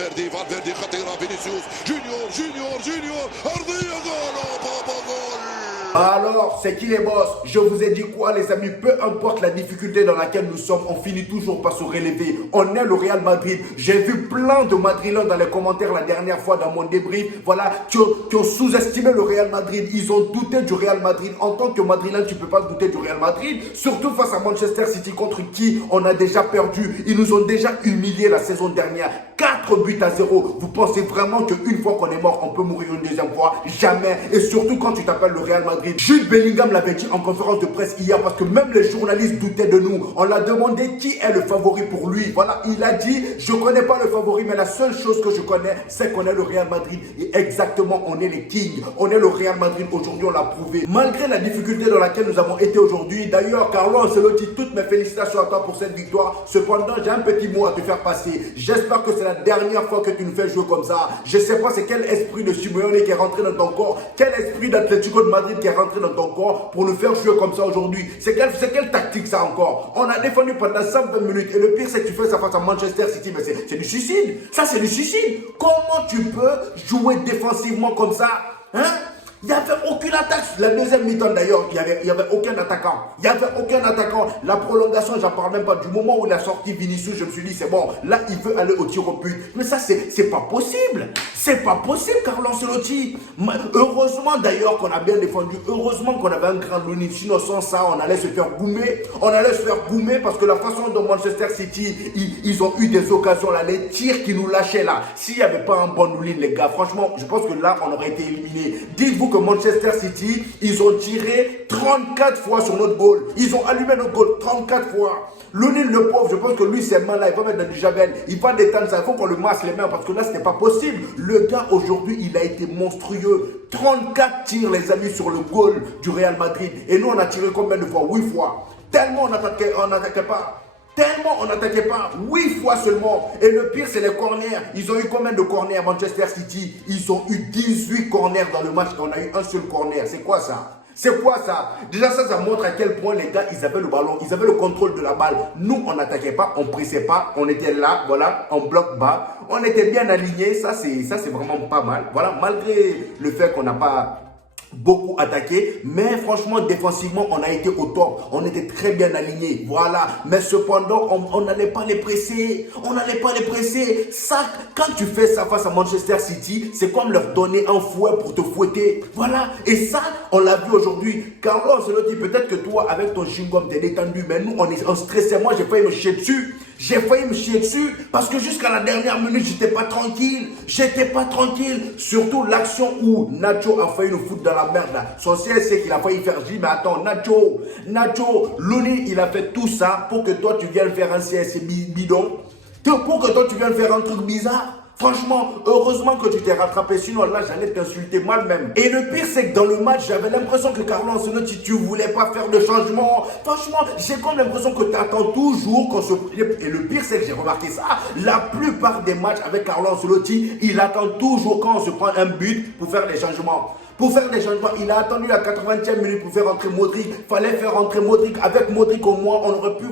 فالفيردي خطيرة فينيسيوس جونيور أرضية جول بابا جول. Alors, c'est qui les boss? Je vous ai dit quoi les amis? Peu importe la difficulté dans laquelle nous sommes, on finit toujours par se relever. On est le Real Madrid. J'ai vu plein de Madrilènes dans les commentaires la dernière fois dans mon débrief. Voilà, qui ont sous-estimé le Real Madrid. Ils ont douté du Real Madrid. En tant que Madrilène, tu ne peux pas douter du Real Madrid. Surtout face à Manchester City contre qui on a déjà perdu. Ils nous ont déjà humiliés la saison dernière. 4-0. Vous pensez vraiment qu'une fois qu'on est mort, on peut mourir une deuxième fois? Jamais. Et surtout quand tu t'appelles le Real Madrid. Jude Bellingham l'avait dit en conférence de presse hier parce que même les journalistes doutaient de nous. On l'a demandé qui est le favori pour lui. Voilà, il a dit, je ne connais pas le favori, mais la seule chose que je connais, c'est qu'on est le Real Madrid. Et exactement, on est les Kings. On est le Real Madrid. Aujourd'hui, on l'a prouvé. Malgré la difficulté dans laquelle nous avons été aujourd'hui. D'ailleurs, Carlo Ancelotti, toutes mes félicitations à toi pour cette victoire. Cependant, j'ai un petit mot à te faire passer. J'espère que c'est la dernière fois que tu nous fais jouer comme ça. Je ne sais pas c'est quel esprit de Simeone qui est rentré dans ton corps. Quel esprit d'Atlético de Madrid qui est rentré dans ton corps pour nous faire jouer comme ça aujourd'hui. C'est quelle tactique ça encore? On a défendu pendant 120 minutes et le pire c'est que tu fais ça face à Manchester City. Mais c'est du suicide. Ça c'est du suicide. Comment tu peux jouer défensivement comme ça? Hein? Il n'y avait aucune attaque. La deuxième mi-temps d'ailleurs, il n'y avait aucun attaquant. Il n'y avait aucun attaquant. La prolongation, j'en parle même pas. Du moment où il a sorti Vinicius, je me suis dit, c'est bon. Là, il veut aller au tir au but. Mais ça, c'est pas possible. C'est pas possible, Carlo Ancelotti. Heureusement d'ailleurs qu'on a bien défendu. Heureusement qu'on avait un grand Looney. Sinon, sans ça, on allait se faire goumer. On allait se faire goumer parce que la façon dont Manchester City, ils ont eu des occasions là. Les tirs qui nous lâchaient là. S'il n'y avait pas un bon Looney, les gars, franchement, je pense que là, on aurait été éliminés. Dites-vous que Manchester City, ils ont tiré 34 fois sur notre goal. Ils ont allumé notre goal 34 fois. Looney, le pauvre, je pense que lui, ses mains là, il va mettre dans du javel. Il va détendre ça. Il faut qu'on le masse les mains parce que là, ce n'est pas possible. Le gars, aujourd'hui, il a été monstrueux. 34 tirs, les amis, sur le goal du Real Madrid. Et nous, on a tiré combien de fois? 8 fois. Tellement on n'attaquait pas. Tellement on n'attaquait pas, 8 fois seulement. Et le pire, c'est les corners. Ils ont eu combien de corners à Manchester City? Ils ont eu 18 corners dans le match et on a eu un seul corner. C'est quoi ça? C'est quoi ça? Déjà ça montre à quel point les gars, ils avaient le ballon, ils avaient le contrôle de la balle. Nous, on n'attaquait pas, on ne pressait pas, on était là, voilà, en bloc bas. On était bien alignés, ça c'est vraiment pas mal. Voilà, malgré le fait qu'on n'a pas beaucoup attaqué, mais franchement défensivement on a été au top, on était très bien alignés, voilà, mais cependant on n'allait pas les presser, ça, quand tu fais ça face à Manchester City, c'est comme leur donner un fouet pour te fouetter, voilà, et ça on l'a vu aujourd'hui. Carlo Ancelotti, peut-être que toi avec ton chewing-gum t'es détendu, mais nous on stressait, moi j'ai failli me chier dessus. Parce que jusqu'à la dernière minute, j'étais pas tranquille. Surtout l'action où Nacho a failli nous foutre dans la merde. Là. Son CSC qu'il a failli faire. Je dis, mais attends, Nacho, Looney, il a fait tout ça pour que toi, tu viennes faire un CSC bidon. Pour que toi, tu viennes faire un truc bizarre. Franchement, heureusement que tu t'es rattrapé, sinon là, j'allais t'insulter moi-même. Et le pire, c'est que dans le match, j'avais l'impression que Carlo Ancelotti, tu voulais pas faire de changement. Franchement, j'ai comme l'impression que tu attends toujours qu'on se... Et le pire, c'est que j'ai remarqué ça. La plupart des matchs avec Carlo Ancelotti, il attend toujours quand on se prend un but pour faire des changements. Il a attendu la 80e minute pour faire rentrer Modric. Fallait faire rentrer Modric. Avec Modric au moins, on aurait pu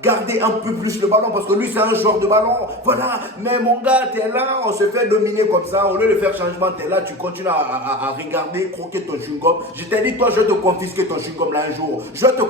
garder un peu plus le ballon parce que lui, c'est un joueur de ballon. Voilà. Mais mon gars, t'es là, on se fait dominer comme ça. Au lieu de faire changement, t'es là, tu continues à regarder, croquer ton chewing-gum. Je t'ai dit, toi, je vais te confisquer ton chewing-gum là un jour. Je vais te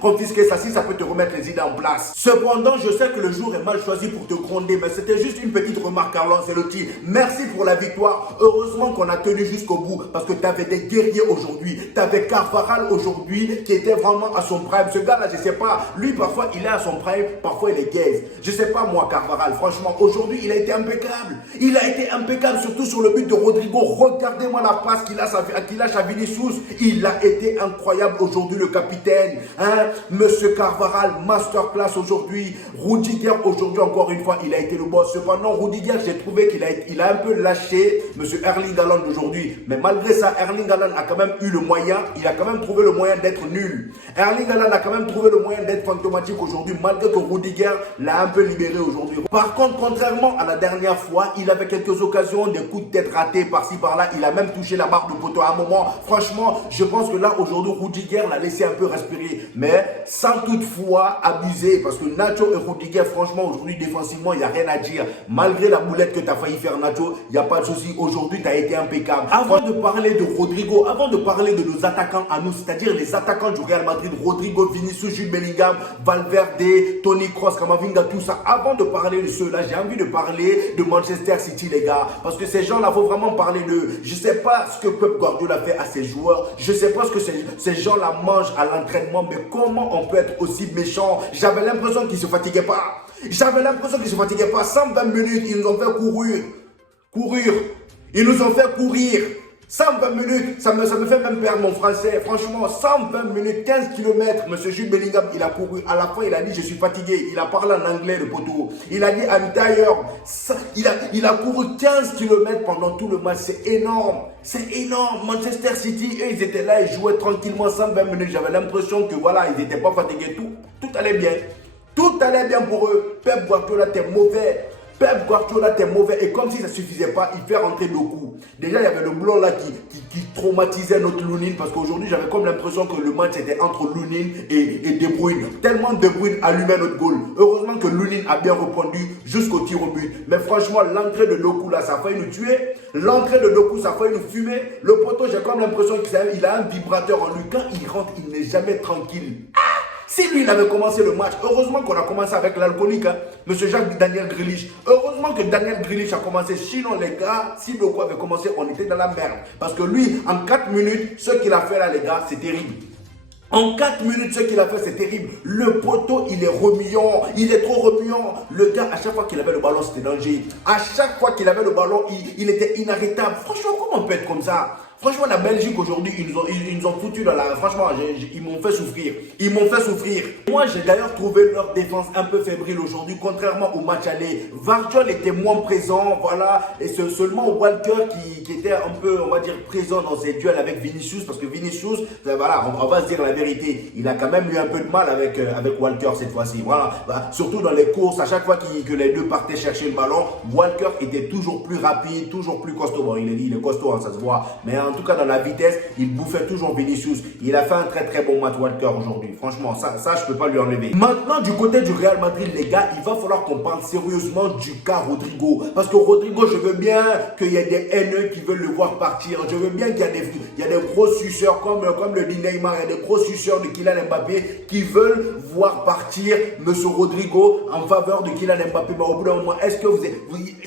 confisquer ça si ça peut te remettre les idées en place. Cependant, je sais que le jour est mal choisi pour te gronder, mais c'était juste une petite remarque, Carlo Ancelotti. Merci pour la victoire. Heureusement qu'on a tenu jusqu'au bout parce que tu avais des guerriers aujourd'hui. Tu avais Carvajal aujourd'hui qui était vraiment à son prime. Ce gars-là, je ne sais pas. Lui, parfois, il est à son prime. Parfois, il est gaze. Je ne sais pas, moi, Carvajal. Franchement, aujourd'hui, il a été impeccable. Surtout sur le but de Rodrigo. Regardez-moi la passe qu'il lâche à Vinicius. Il a été incroyable aujourd'hui, le capitaine. Hein? Monsieur Carvajal, masterclass aujourd'hui. Rudiger, aujourd'hui, encore une fois, il a été le boss. Cependant, Rudiger, j'ai trouvé qu'il a un peu lâché Monsieur Erling Haaland aujourd'hui. Mais malgré ça, ça, Erling Haaland a quand même eu le moyen, il a quand même trouvé le moyen d'être nul. Erling Haaland a quand même trouvé le moyen d'être fantomatique aujourd'hui, malgré que Rudiger l'a un peu libéré aujourd'hui. Par contre, contrairement à la dernière fois, il avait quelques occasions, des coups de tête ratés par-ci par-là, il a même touché la barre de poteau à un moment. Franchement, je pense que là, aujourd'hui, Rudiger l'a laissé un peu respirer, mais sans toutefois abuser, parce que Nacho et Rudiger, franchement, aujourd'hui, défensivement, il n'y a rien à dire. Malgré la boulette que tu as failli faire, Nacho, il n'y a pas de souci. Aujourd'hui, tu as été impeccable. Avant de parler de Rodrigo, avant de parler de nos attaquants à nous, c'est-à-dire les attaquants du Real Madrid, Rodrigo, Vinicius, Jude Bellingham, Valverde, Toni Kroos, Camavinga, tout ça, avant de parler de ceux-là, j'ai envie de parler de Manchester City, les gars, parce que ces gens-là, il faut vraiment parler d'eux. Je ne sais pas ce que Pep Guardiola fait à ses joueurs, je ne sais pas ce que ces gens-là mangent à l'entraînement, mais comment on peut être aussi méchant? J'avais l'impression qu'ils ne se fatiguaient pas. J'avais l'impression qu'ils ne se fatiguaient pas. 120 minutes, ils nous ont fait courir. Ils nous ont fait courir. 120 minutes, ça me fait même perdre mon français. Franchement, 120 minutes, 15 km. Monsieur Jude Bellingham, il a couru. À la fin, il a dit, je suis fatigué. Il a parlé en anglais, le poteau. Il a dit, I'm tired. Il a couru 15 km pendant tout le match. C'est énorme. C'est énorme. Manchester City, eux, ils étaient là, ils jouaient tranquillement 120 minutes. J'avais l'impression que voilà, ils n'étaient pas fatigués. Tout allait bien. Tout allait bien pour eux. Pep Guardiola, t'es mauvais. Pep Guardiola, t'es mauvais. Et comme si ça ne suffisait pas, il fait rentrer Doku. Déjà, il y avait le blanc là qui traumatisait notre Lunin. Parce qu'aujourd'hui, j'avais comme l'impression que le match était entre Lunin et De Bruyne. Tellement De Bruyne allumait notre goal. Heureusement que Lunin a bien répondu jusqu'au tir au but. Mais franchement, l'entrée de Doku là, ça a failli nous tuer. L'entrée de Doku, ça a failli nous fumer. Le poteau, j'ai comme l'impression qu'il a un vibrateur en lui. Quand il rentre, il n'est jamais tranquille. Si lui, il avait commencé le match, heureusement qu'on a commencé avec l'alcoolique, hein, Monsieur Jacques-Daniel Grealish. Heureusement que Daniel Grealish a commencé. Sinon, les gars, si Doku avait commencé, on était dans la merde. Parce que lui, en 4 minutes, ce qu'il a fait là, les gars, c'est terrible. En 4 minutes, ce qu'il a fait, c'est terrible. Le poteau, il est remuant. Il est trop remuant. Le gars, à chaque fois qu'il avait le ballon, c'était danger. À chaque fois qu'il avait le ballon, il était inarrêtable. Franchement, comment on peut être comme ça? Franchement, la Belgique aujourd'hui, ils nous ont foutu dans la... Franchement, ils m'ont fait souffrir. Ils m'ont fait souffrir. Moi, j'ai d'ailleurs trouvé leur défense un peu fébrile aujourd'hui, contrairement au match aller. Vardiol était moins présent, voilà. Et c'est seulement Walker qui était un peu, on va dire, présent dans ses duels avec Vinicius. Parce que Vinicius, voilà, on va se dire la vérité. Il a quand même eu un peu de mal avec Walker cette fois-ci. Voilà. Bah, surtout dans les courses, à chaque fois que les deux partaient chercher le ballon, Walker était toujours plus rapide, toujours plus costaud. Bon, il est costaud, hein, ça se voit. Mais en tout cas, dans la vitesse, il bouffait toujours Vinicius. Il a fait un très très bon match, Walker, aujourd'hui. Franchement, ça je peux pas lui enlever. Maintenant, du côté du Real Madrid, les gars, il va falloir qu'on parle sérieusement du cas Rodrigo. Parce que Rodrigo, je veux bien qu'il y ait des haineux qui veulent le voir partir. Je veux bien qu'il y a des gros suceurs, comme le dit Neymar, il y a des gros suceurs de Kylian Mbappé qui veulent voir partir Monsieur Rodrigo en faveur de Kylian Mbappé. Mais au bout d'un moment, est-ce que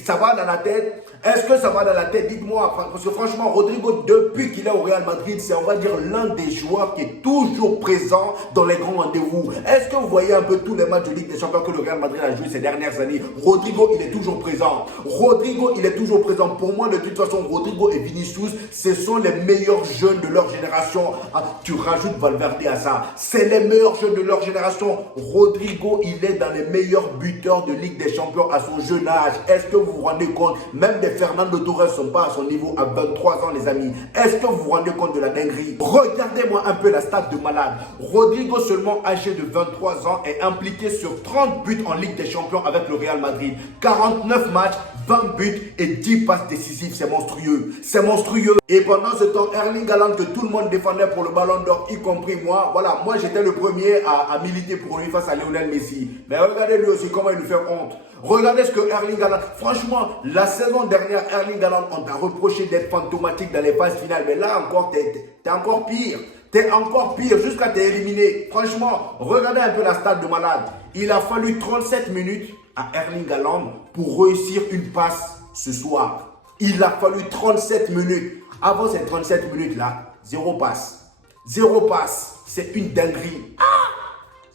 ça va dans la tête? Est-ce que ça va dans la tête? Dites-moi. Parce que franchement, Rodrigo, depuis qu'il est au Real Madrid, c'est, on va dire, l'un des joueurs qui est toujours présent dans les grands rendez-vous. Est-ce que vous voyez un peu tous les matchs de Ligue des Champions que le Real Madrid a joué ces dernières années? Rodrigo, il est toujours présent. Rodrigo, il est toujours présent. Pour moi, de toute façon, Rodrigo et Vinicius, ce sont les meilleurs jeunes de leur génération. Ah, tu rajoutes Valverde à ça. C'est les meilleurs jeunes de leur génération. Rodrigo, il est dans les meilleurs buteurs de Ligue des Champions à son jeune âge. Est-ce que vous vous rendez compte? Même des Fernando Torres ne sont pas à son niveau à 23 ans, les amis. Est-ce que vous vous rendez compte de la dinguerie? Regardez-moi un peu la stat de malade. Rodrigo, seulement âgé de 23 ans, est impliqué sur 30 buts en Ligue des Champions avec le Real Madrid. 49 matchs, 20 buts et 10 passes décisives. C'est monstrueux. C'est monstrueux. Et pendant ce temps, Erling Haaland, que tout le monde défendait pour le Ballon d'Or, y compris moi, voilà, moi j'étais le premier à militer pour lui face à Lionel Messi. Mais regardez lui aussi comment il lui fait honte. Regardez ce que Erling Haaland... Franchement, la saison dernière, Erling Haaland, on t'a reproché d'être fantomatique dans les phases finales. Mais là encore, t'es encore pire. T'es encore pire jusqu'à t'être éliminé. Franchement, regardez un peu la stat de malade. Il a fallu 37 minutes à Erling Haaland pour réussir une passe ce soir. Il a fallu 37 minutes. Avant ces 37 minutes-là, zéro passe. Zéro passe. C'est une dinguerie.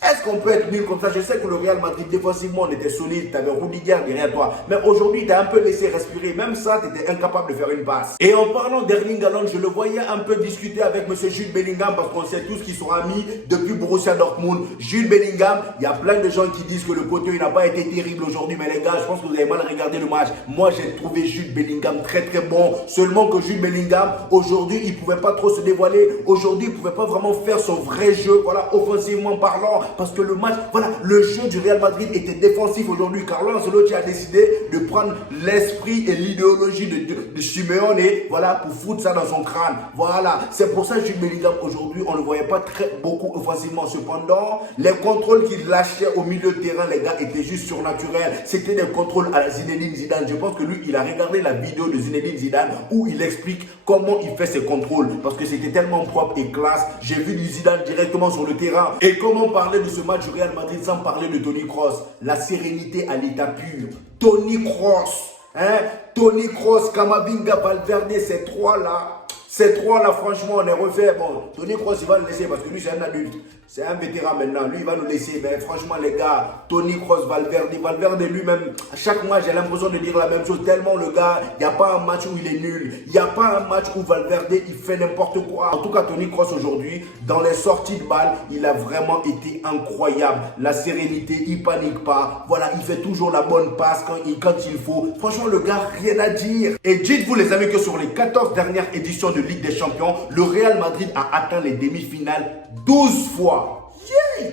Est-ce qu'on peut être nul comme ça? Je sais que le Real Madrid, défensivement, on était solide. Tu avais Rudiger derrière toi. Mais aujourd'hui, tu as un peu laissé respirer. Même ça, tu étais incapable de faire une passe. Et en parlant d'Erling Haaland, je le voyais un peu discuter avec M. Jude Bellingham parce qu'on sait tous qu'ils sont amis depuis Borussia Dortmund. Jude Bellingham, il y a plein de gens qui disent que le poteau, il n'a pas été terrible aujourd'hui. Mais les gars, je pense que vous avez mal regardé le match. Moi, j'ai trouvé Jude Bellingham très très bon. Seulement que Jude Bellingham, aujourd'hui, il ne pouvait pas trop se dévoiler. Aujourd'hui, il ne pouvait pas vraiment faire son vrai jeu, voilà, offensivement parlant. Parce que le match, voilà, le jeu du Real Madrid était défensif aujourd'hui. Carlo Ancelotti a décidé de prendre l'esprit et l'idéologie de Simeone, voilà, pour foutre ça dans son crâne. Voilà, c'est pour ça que Jude Bellingham, aujourd'hui, on ne le voyait pas très beaucoup offensivement. Cependant, les contrôles qu'il lâchait au milieu de terrain, les gars, étaient juste surnaturels. C'était des contrôles à la Zinedine Zidane. Je pense que lui, il a regardé la vidéo de Zinedine Zidane où il explique comment il fait ses contrôles. Parce que c'était tellement propre et classe. J'ai vu du Zidane directement sur le terrain. Et comment parler de ce match du Real Madrid sans parler de Toni Kroos? La sérénité à l'état pur. Toni Kroos, hein? Toni Kroos, Camavinga, Valverde, ces trois-là, franchement, on est refait. Bon, Toni Kroos, il va le laisser parce que lui, c'est un adulte. C'est un vétéran maintenant. Lui, il va nous laisser. Mais franchement, les gars, Toni Kroos, Valverde lui-même, à chaque mois, j'ai l'impression de dire la même chose. Tellement le gars, il n'y a pas un match où il est nul. Il n'y a pas un match où Valverde, il fait n'importe quoi. En tout cas, Toni Kroos, aujourd'hui, dans les sorties de balles, il a vraiment été incroyable. La sérénité, il panique pas. Voilà, il fait toujours la bonne passe quand il faut. Franchement, le gars, rien à dire. Et dites-vous, les amis, que sur les 14 dernières éditions de Ligue des Champions, le Real Madrid a atteint les demi-finales 12 fois. Yeah!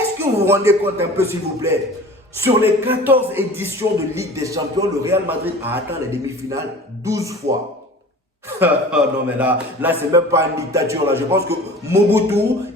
Est-ce que vous vous rendez compte un peu, s'il vous plaît? Sur les 14 éditions de Ligue des Champions, le Real Madrid a atteint les demi-finales 12 fois. Non, mais là c'est même pas une dictature. Là. Je pense que Mobutu,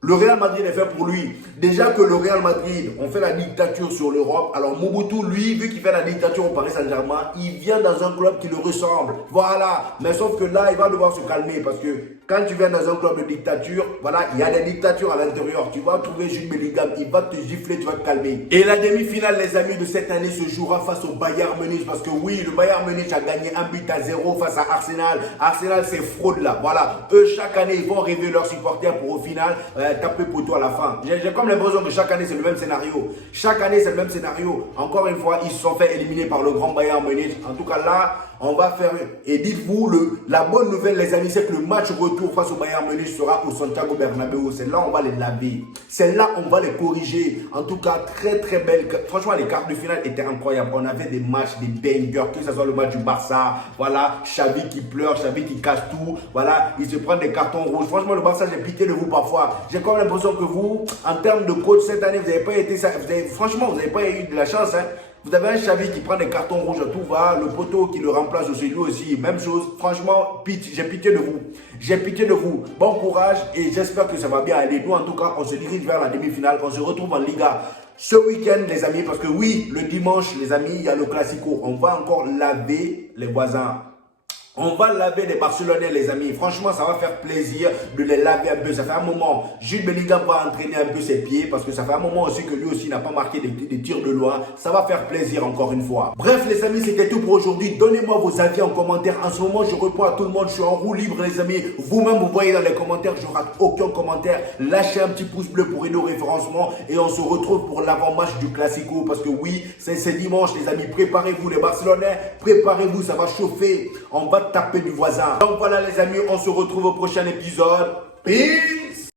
le Real Madrid est fait pour lui. Déjà que le Real Madrid, on fait la dictature sur l'Europe. Alors Mobutu, lui, vu qu'il fait la dictature au Paris Saint-Germain, il vient dans un club qui le ressemble. Voilà. Mais sauf que là, il va devoir se calmer parce que quand tu viens dans un club de dictature, voilà, il y a des dictatures à l'intérieur. Tu vas trouver Jude Bellingham, il va te gifler, tu vas te calmer. Et la demi-finale, les amis, de cette année se jouera face au Bayern Munich. Parce que oui, le Bayern Munich a gagné 1-0 face à Arsenal. Arsenal, c'est fraude là. Voilà. Eux, chaque année, ils vont rêver leurs supporters pour au final taper poteau à la fin. J'ai comme l'impression que chaque année, c'est le même scénario. Chaque année, c'est le même scénario. Encore une fois, ils se sont fait éliminer par le grand Bayern Munich. En tout cas, là, on va faire... Et dites-vous, la bonne nouvelle, les amis, c'est que le match retour face au Bayern Munich sera au Santiago Bernabéu. C'est là on va les laver. C'est là on va les corriger. En tout cas, très très belle. Franchement, les quarts de finale étaient incroyables. On avait des matchs, des bangers, que ce soit le match du Barça. Voilà, Xavi qui pleure, Xavi qui casse tout. Voilà, il se prend des cartons rouges. Franchement, le Barça, j'ai pitié de vous parfois. J'ai comme l'impression que vous, en termes de coach, cette année, vous n'avez pas été... franchement, vous n'avez pas eu de la chance, hein. Vous avez un Xavi qui prend des cartons rouges, tout va. Le poteau qui le remplace aussi, lui aussi, même chose. Franchement, j'ai pitié de vous. J'ai pitié de vous. Bon courage et j'espère que ça va bien aller. Nous, en tout cas, on se dirige vers la demi-finale. On se retrouve en Liga ce week-end, les amis. Parce que oui, le dimanche, les amis, il y a le Classico. On va encore laver les voisins. On va laver les Barcelonais, les amis. Franchement, ça va faire plaisir de les laver un peu. Ça fait un moment. Jude Bellingham va entraîner un peu ses pieds parce que ça fait un moment aussi que lui aussi n'a pas marqué des tirs de loin. Ça va faire plaisir encore une fois. Bref, les amis, c'était tout pour aujourd'hui. Donnez-moi vos avis en commentaire. En ce moment, je réponds à tout le monde. Je suis en roue libre, les amis. Vous-même, vous voyez dans les commentaires. Je rate aucun commentaire. Lâchez un petit pouce bleu pour aider au référencement. Et on se retrouve pour l'avant-match du Classico. Parce que oui, c'est dimanche, les amis. Préparez-vous, les Barcelonais. Préparez-vous, ça va chauffer. On va taper du voisin. Donc voilà les amis, on se retrouve au prochain épisode. Peace.